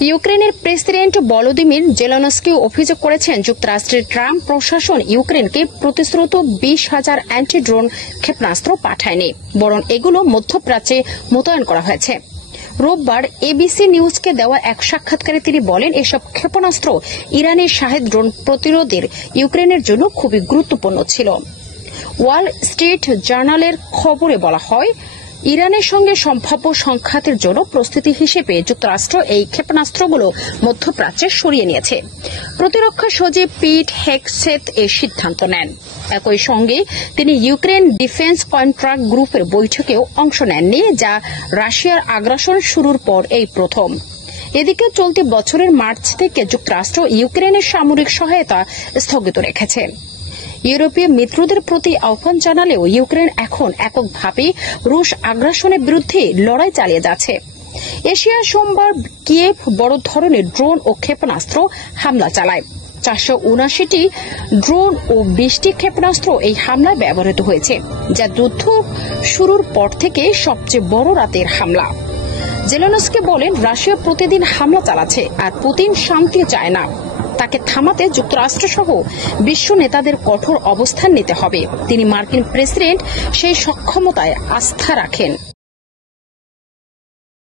ইউক্রেনের president Volodymyr Zelensky অভিযোগ করেছেন যুক্তরাষ্ট্রের ট্রাম্প প্রশাসন ইউক্রেনকে প্রতিশ্রুত 20,000 অ্যান্টি ড্রোন ক্ষেপণাস্ত্র পাঠায়নি, বরং এগুলো মধ্যপ্রাচ্যে মোতায়েন করা হয়েছে। রোববার এবিসি নিউজকে দেওয়া এক সাক্ষাৎকারে তিনি বলেন, এসব ক্ষেপণাস্ত্র ইরানের শাহেদ ড্রোন প্রতিরোধের ইউক্রেনের জন্য খুবই গুরুত্বপূর্ণ ছিল। ওয়াল স্ট্রিট জার্নালের খবরে বলা হয়, ইরানের সঙ্গে সম্ভাব্য সংঘাতের জন্য প্রস্তুতি হিসেবে যুক্তরাষ্ট্র এই ক্ষেপণাস্ত্রগুলো মধ্যপ্রাচ্যে সরিয়ে নিয়েছে। প্রতিরক্ষা সচিব পিট হেগসেথ এই সিদ্ধান্ত নেন। একই সঙ্গে তিনি ইউক্রেন ডিফেন্স কন্ট্রাক্ট গ্রুপের বৈঠকেও অংশ নেননি, যা রাশিয়ার আগ্রাসন শুরুর পর এই প্রথম। এদিকে চলতি বছরের মার্চ থেকে যুক্তরাষ্ট্র ইউক্রেনের সামরিক সহায়তা স্থগিত রেখেছে। ইউরোপীয় মিত্রদের প্রতি আহ্বান জানালেও ইউক্রেন এখন এককভাবে রুশ আগ্রাসনের বিরুদ্ধে লড়াই চালিয়ে যাচ্ছে। এশিয়ায় সোমবার কিয়েভ বড় ধরনের ড্রোন ও ক্ষেপণাস্ত্র হামলা চালায়। 479টি ড্রোন ও 20টি ক্ষেপণাস্ত্র এই হামলায় ব্যবহৃত হয়েছে, যা যুদ্ধ শুরুর পর থেকে সবচেয়ে বড় রাতের হামলা। জেলেনস্কি বলেন, রাশিয়া প্রতিদিন হামলা চালাচ্ছে আর পুতিন শান্তি চায় না। তাকে থামাতে যুক্তরাষ্ট্র সহ বিশ্ব নেতাদের কঠোর অবস্থান নিতে হবে। তিনি মার্কিন প্রেসিডেন্ট সেই সক্ষমতায় আস্থা রাখেন।